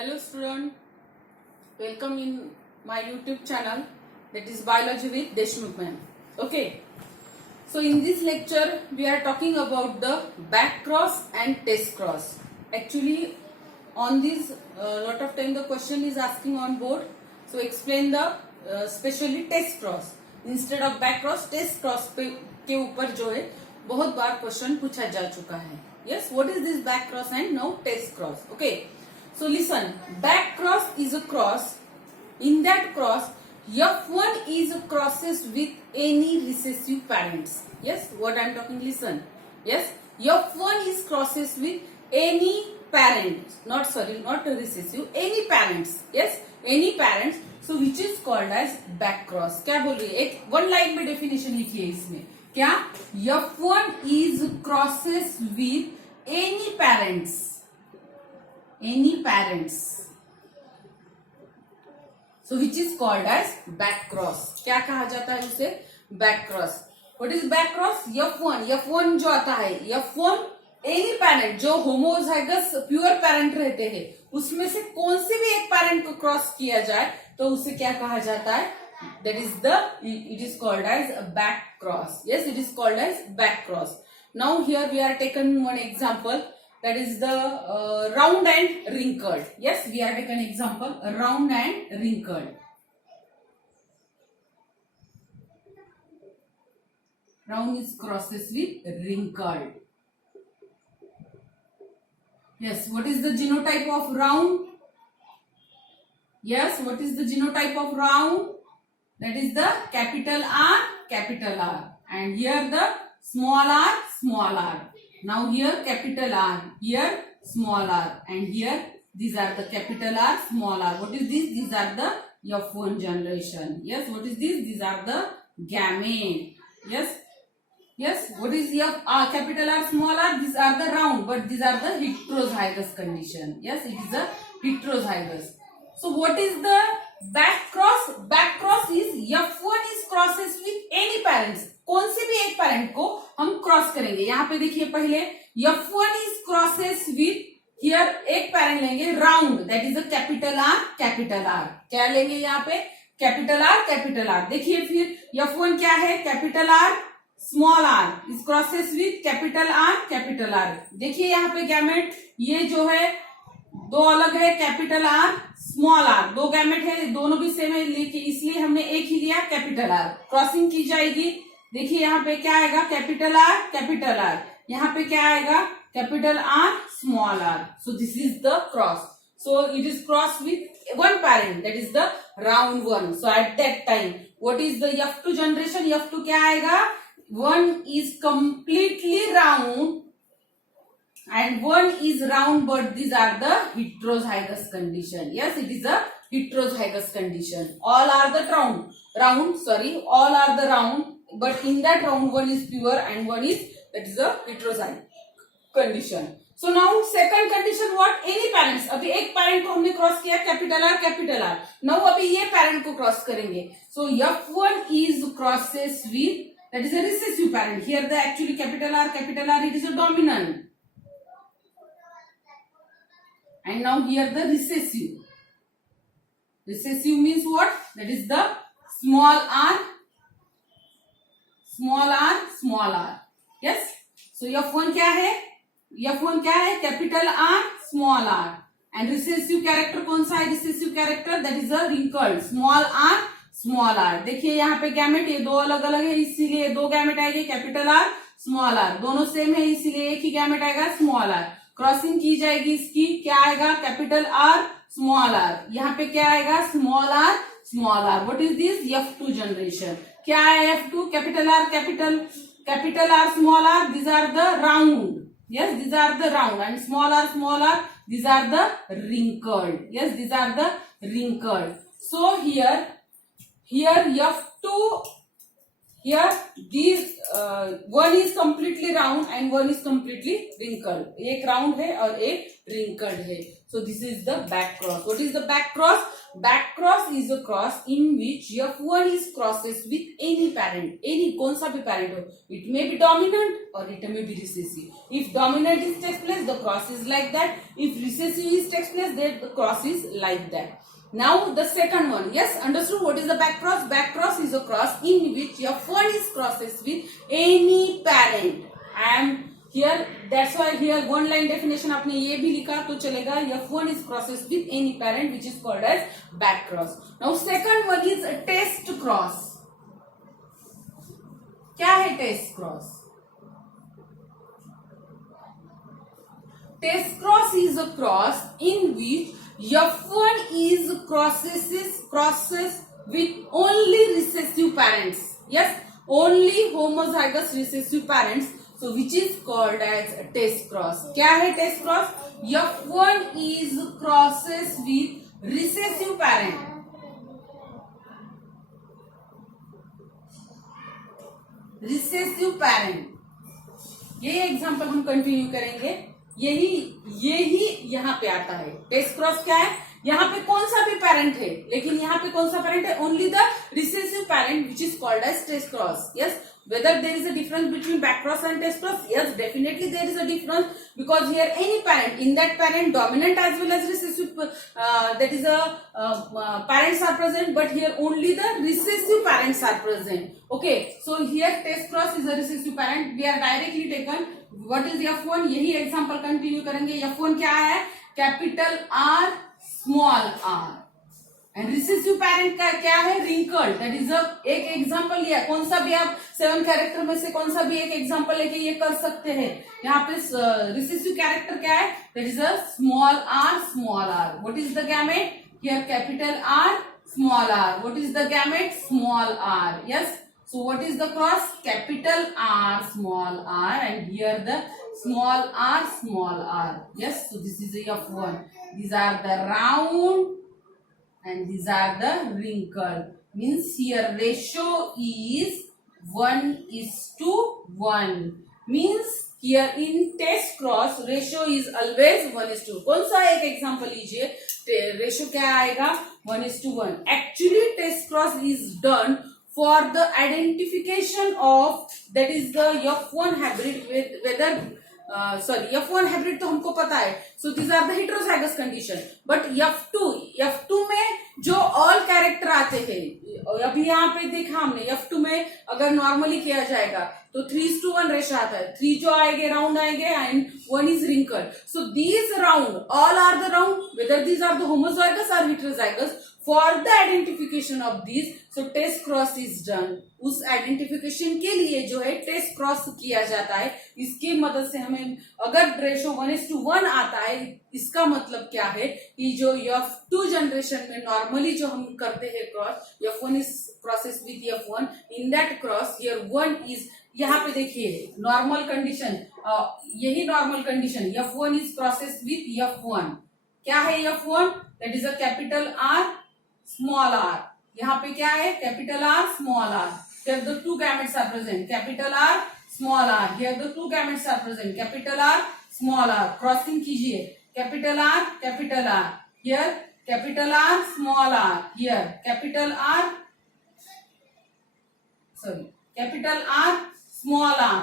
Hello student, welcome in my YouTube channel, that is Biology with Deshmukh ma'am. Okay, so in this lecture we are talking about the back cross and test cross. Actually on this lot of time the question is asking on board, so explain the specially test cross instead of back cross. test cross पे के ऊपर जो है बहुत बार question पूछा जा चुका है. Yes, what is this back cross and now test cross? Okay, so listen, back cross is a cross. In that cross, F1 is crosses with any recessive parents. Yes, what I am talking, listen. Yes, F1 is crosses with any parent, not recessive, any parents. Yes, any parents. So which is called as back cross. क्या बोल रही है, एक one line में definition लिखिए इसमें. क्या? F1 is crosses with any parents. Any parents. So which is called as back cross. क्या कहा जाता है उसे? back cross. What is back cross? F1 जो आता है, F1 any parent जो होमोजाइगस प्योर पेरेंट रहते हैं उसमें से कौन से भी एक पेरेंट को क्रॉस किया जाए तो उसे क्या कहा जाता है? That is it is called as a back cross. Yes, it is called as back cross. Now here we are taken one example, that is the round and wrinkled. Yes, we are taken example round and wrinkled. Round is crosses with wrinkled. Yes, what is the genotype of round? Yes, what is the genotype of round? That is the capital R, and here the small r. Now here capital R, here small r, and here these are the capital R, small r. What is this? These are the F1 generation. Yes, what is this? These are the gamete. Yes, what is capital R, small r? These are the round, but these are the heterozygous condition. Yes, it is a heterozygous. So what is the back cross? Back cross is F1 is crosses with any parents. कौन से भी एक parent को हम cross करेंगे. यहाँ पे देखिए पहले F1 is crosses with, here एक पेरेंट लेंगे round, that is a capital R. क्या लेंगे यहाँ पे? Capital R. देखिए फिर F1 क्या है? कैपिटल R, स्मॉल r इस क्रॉसेस विथ कैपिटल R. देखिए यहाँ पे गैमेट ये जो है दो अलग है, कैपिटल R, स्मॉल r. दो गैमेट है, दोनों भी सेम है, लेकिन इसलिए हमने एक ही लिया कैपिटल R. क्रॉसिंग की जाएगी. देखिए यहाँ पे क्या आएगा? Capital R. यहाँ पे क्या आएगा? Capital R, small r. So this is the cross. So it is cross with one parent, that is the round one. So at that time what is the F2 generation? F2 क्या आएगा? One is completely round and one is round, but these are the heterozygous condition. Yes, it is a heterozygous condition. All are the all are the round, but in that round one is pure and one is, that is a heterozygous condition. So now second condition what? Any parents. अभी एक parent को हमने cross किया capital R. Now अभी ये parent को cross करेंगे. So F1 is crosses with, that is a recessive parent. Here the actually capital R, it is a dominant. And now here the recessive. Recessive means what? That is the small r. Yes. So F1 क्या है? Capital R, small r. And recessive character कौन सा है? Recessive character, that is a wrinkled. Small r. देखिए यहाँ पे gamete ये दो अलग अलग है, इसीलिए दो गैमेट आएगी, कैपिटल R, स्मॉल r. दोनों सेम है इसीलिए एक ही गैमेट आएगा, स्मॉल r. क्रॉसिंग की जाएगी इसकी, क्या आएगा? Capital R, small r. यहाँ पे क्या आएगा? Small r. What is this? F2 generation. क्या है F2? Capital R, small r. These are the round. Yes, these are the round, and small r. These are the wrinkled. Yes, these are the wrinkled. So here F2, here these one is completely round and one is completely wrinkled. एक round है और एक wrinkled है. So this is the back cross. What is the back cross? Back cross is a cross in which F1 is crosses with any parent. Any कौन सा भी parent हो. It may be dominant or it may be recessive. If dominant is takes place, the cross is like that. If recessive is takes place, then the cross is like that. Now the second one. Yes, understood what is the back cross? Back cross is a cross in which F1 is crosses with any parent. And here that's why here one line definition आपने ये भी लिखा तो चलेगा. F1 is crosses with any parent which is called as back cross. Now second one is a test cross. क्या है test cross? Test cross is a cross in which F1 is crosses with only recessive parents. Yes, only homozygous recessive parents. So which is called as a test cross. क्या है test cross? F1 is crosses with recessive parent. Recessive parent. ये example हम continue करेंगे. यही यहाँ पे आता है. टेस्ट क्रॉस क्या है? यहाँ पे कौन सा भी पेरेंट है, लेकिन यहाँ पे कौन सा पेरेंट है? Only the recessive parent which is called as test cross. Yes, whether there is a difference between back cross and test cross? Yes, definitely there is a difference, because here any parent, in that parent dominant as well as recessive, that is a parents are present, but here only the recessive parents are present. Okay, so here test cross is a recessive parent. We are directly taken. What is F1? यही example continue करेंगे. F1 क्या है? Capital R small r. And recessive parent का क्या है? Wrinkle. That is एक example लिया. कौन सा भी आप 7 कैरेक्टर में से कौन सा भी एक एग्जांपल लेके ये कर सकते हैं. यहाँ पे रिसेसिव कैरेक्टर क्या है? That is a small r small r. What is the gamete? Here capital R small r. What is the gamete? Small r. Yes. So what is the cross? Capital R small r, and here the small r small r. Yes, so this is a F1. These are the round and these are the wrinkle. Means here ratio is 1:1. Means here in test cross ratio is always 1:2. कौन सा एक example लीजिए. Ratio क्या आएगा? 1:1. Actually test cross is done for the identification of, that is the F1 hybrid with whether F1 hybrid तो हमको पता है. So these are the heterozygous condition. But F2 में जो all कैरेक्टर आते हैं, अभी यहाँ पे देखा हमने. F2 में अगर नॉर्मली किया जाएगा तो 3:1 रेशो आता है. 3 जो आएंगे राउंड आएंगे and 1 is wrinkle. So these round all are the round, whether these are the homozygous और heterozygous. For the identification of these, so test cross is done. उस आइडेंटिफिकेशन के लिए जो है टेस्ट क्रॉस किया जाता है. इसकी मदद से हमें अगर रेशो 1:1 आता है, इसका मतलब क्या है कि जो F2 जनरेशन में नॉर्मली जो हम करते हैं cross, F1 is crosses with F1. In that cross here 1 is, यहाँ पे देखिए नॉर्मल कंडीशन, यही normal condition. F1 is crosses with F1. क्या है F1? That is a capital R small r. यहाँ पे क्या है? Capital R small r. Here the two gametes are present. Capital R small r. Here the two gametes are present. Capital R small r. Crossing कीजिए. Capital R capital R. Here capital R small r. Here capital R, sorry, capital R small r.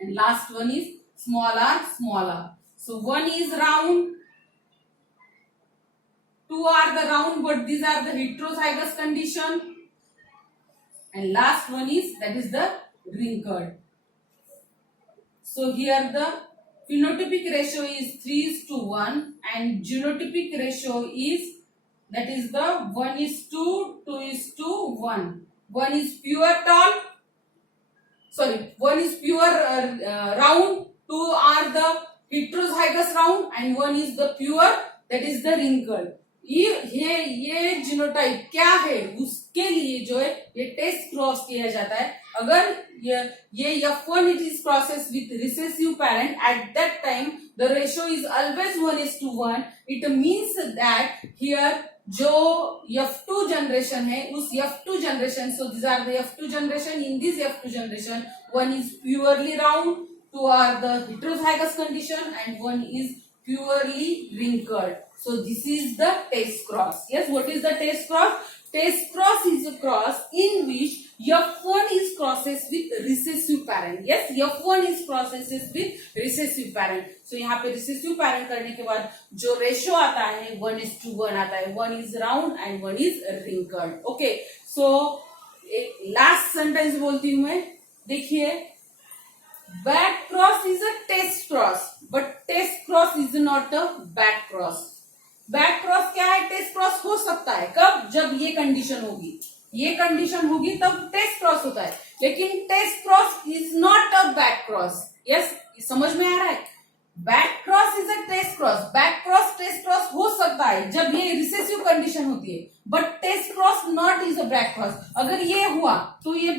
And last one is small r small r. So one is round, 2 are the round, but these are the heterozygous condition. And last one is, that is the wrinkled. So here the phenotypic ratio is 3:1 and genotypic ratio is, that is the 1:2:1. One is pure tall, sorry, one is pure round, 2 are the heterozygous round and one is the pure, that is the wrinkled. ये genotype क्या है, उसके लिए जो है ये test cross किया जाता है. अगर ये F1 it is processed with recessive parent, at that time the ratio is always 1:1. It means that here जो F2 जनरेशन है, उस F2 generation, so these are the F2 generation. In this F2 generation, one is purely round, 2 are the heterozygous condition and one is purely wrinkled. So this is the test cross. Yes, what is the test cross? Test cross is a cross in which F1 is crosses with recessive parent. Yes, F1 is crosses with recessive parent. So यहाँ पे recessive parent करने के बाद जो ratio आता है 1:1 आता है. 1 is round and 1 is wrinkled. Okay, so last sentence बोलती हूँ मैं. देखिए, back cross is a test cross, but test cross is not a back cross. Back cross क्या है? टेस्ट क्रॉस हो सकता है. कब? जब ये कंडीशन होगी, ये कंडीशन होगी तब टेस्ट क्रॉस होता है. लेकिन test cross is not a back cross. Yes, समझ में आ रहा है? Back cross is a test cross. Back cross test cross हो सकता है जब ये रिसेसिव कंडीशन होती है, but test cross not is a back cross. अगर ये हुआ तो ये,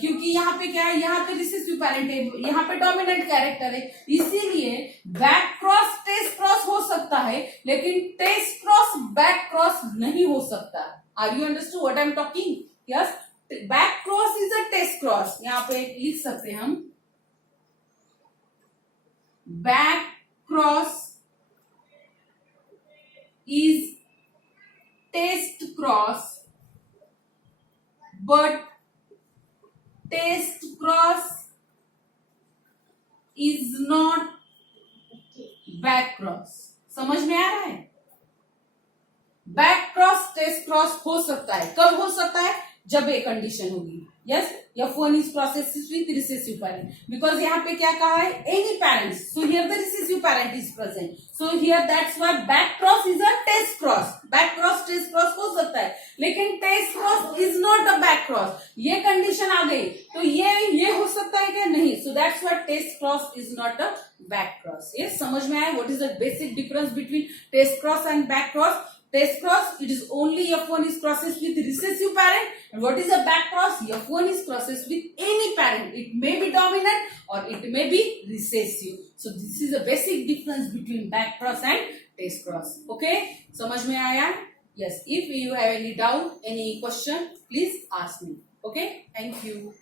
क्योंकि यहाँ पे क्या है, यहाँ पे रिसेसिव पैरेंट है, यहाँ पे डोमिनेंट कैरेक्टर है, इसीलिए बैक क्रॉस टेस्ट क्रॉस हो सकता है, लेकिन टेस्ट क्रॉस बैक क्रॉस नहीं हो सकता. Are you understood what I am talking? Yes, back cross is a test cross. यहाँ पे लिख सकते हैं हम, back cross is test cross, but test cross is not back cross. समझ में आ रहा है? बैक क्रॉस टेस्ट क्रॉस हो सकता है. कब हो सकता है? जब ये कंडीशन होगी. Yes, F1 is processed with recessive parent. Because यहाँ पे क्या कहा है? Any parents. So here the recessive parent is present. So here that's why back cross is a test cross. Back cross test cross हो सकता है, लेकिन test cross is not a back cross. ये कंडीशन आ गई तो ये हो सकता है क्या? नहीं. So that's why test cross is not a back cross. Yes, समझ में आया? What is the basic difference between test cross and back cross? Test cross, it is only F1 is processed with recessive parent, and what is a back cross? F1 is processed with any parent. It may be dominant or it may be recessive. So this is the basic difference between back cross and test cross. Okay, समझ में आया? Yes. If you have any doubt, any question, please ask me. Okay, thank you.